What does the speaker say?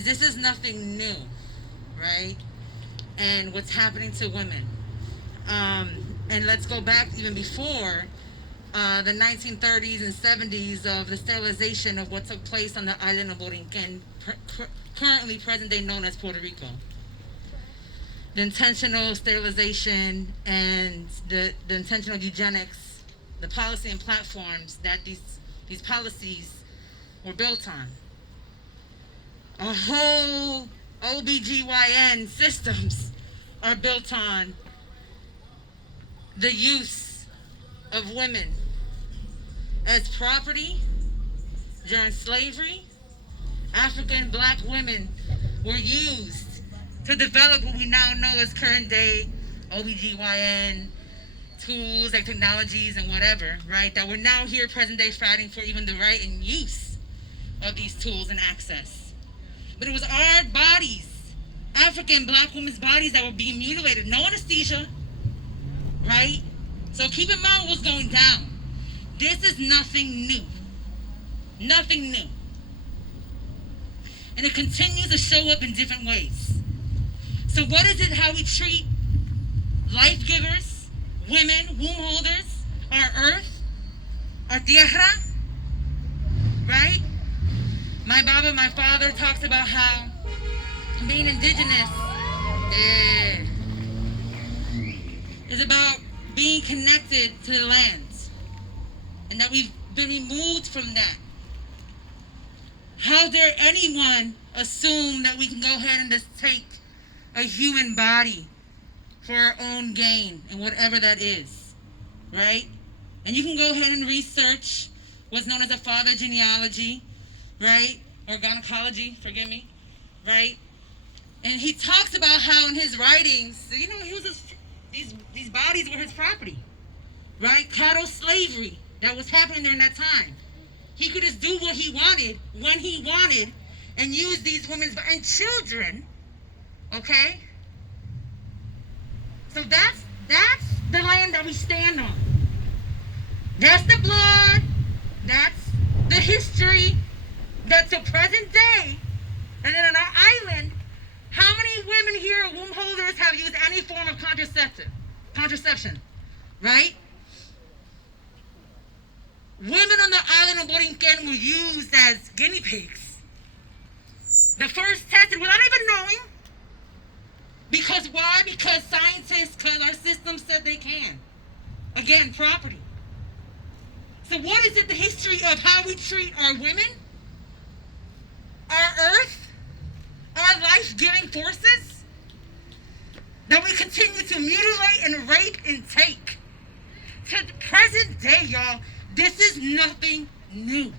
This is nothing new, right? And what's happening to women. And let's go back even before the 1930s and 70s of the sterilization of what took place on the island of Borinquen, currently present day known as Puerto Rico. The intentional sterilization and the intentional eugenics, the policy and platforms that these policies were built on. A whole OBGYN systems are built on the use of women as property. During slavery, African black women were used to develop what we now know as current day OBGYN tools like technologies and whatever, right? That we're now here present day fighting for even the right and use of these tools and access. But it was our bodies, African black women's bodies, that were being mutilated. No anesthesia, right? So keep in mind what's going down. This is nothing new. Nothing new. And it continues to show up in different ways. So what is it how we treat life givers, women, womb holders, our earth, our tierra, right? My Baba, my father, talks about how being indigenous is about being connected to the lands, and that we've been removed from that. How dare anyone assume that we can go ahead and just take a human body for our own gain and whatever that is, right? And you can go ahead and research what's known as a father genealogy, right? Or gynecology, forgive me, right? And he talks about how in his writings, he was just, these bodies were his property, right? Cattle slavery that was happening during that time. He could just do what he wanted, when he wanted, and use these women's and children, okay? So that's the land that we stand on. That's the blood, that's the history, that's the present day. And then on our island, how many women here, womb holders, have used any form of contraception, right? Women on the island of Borinquen were used as guinea pigs. The first tested without even knowing. Because why? Because scientists, because our system said they can. Again, property. So what is it, the history of how we treat our women, our earth, our life-giving forces, that we continue to mutilate and rape and take? To the present day, y'all, this is nothing new.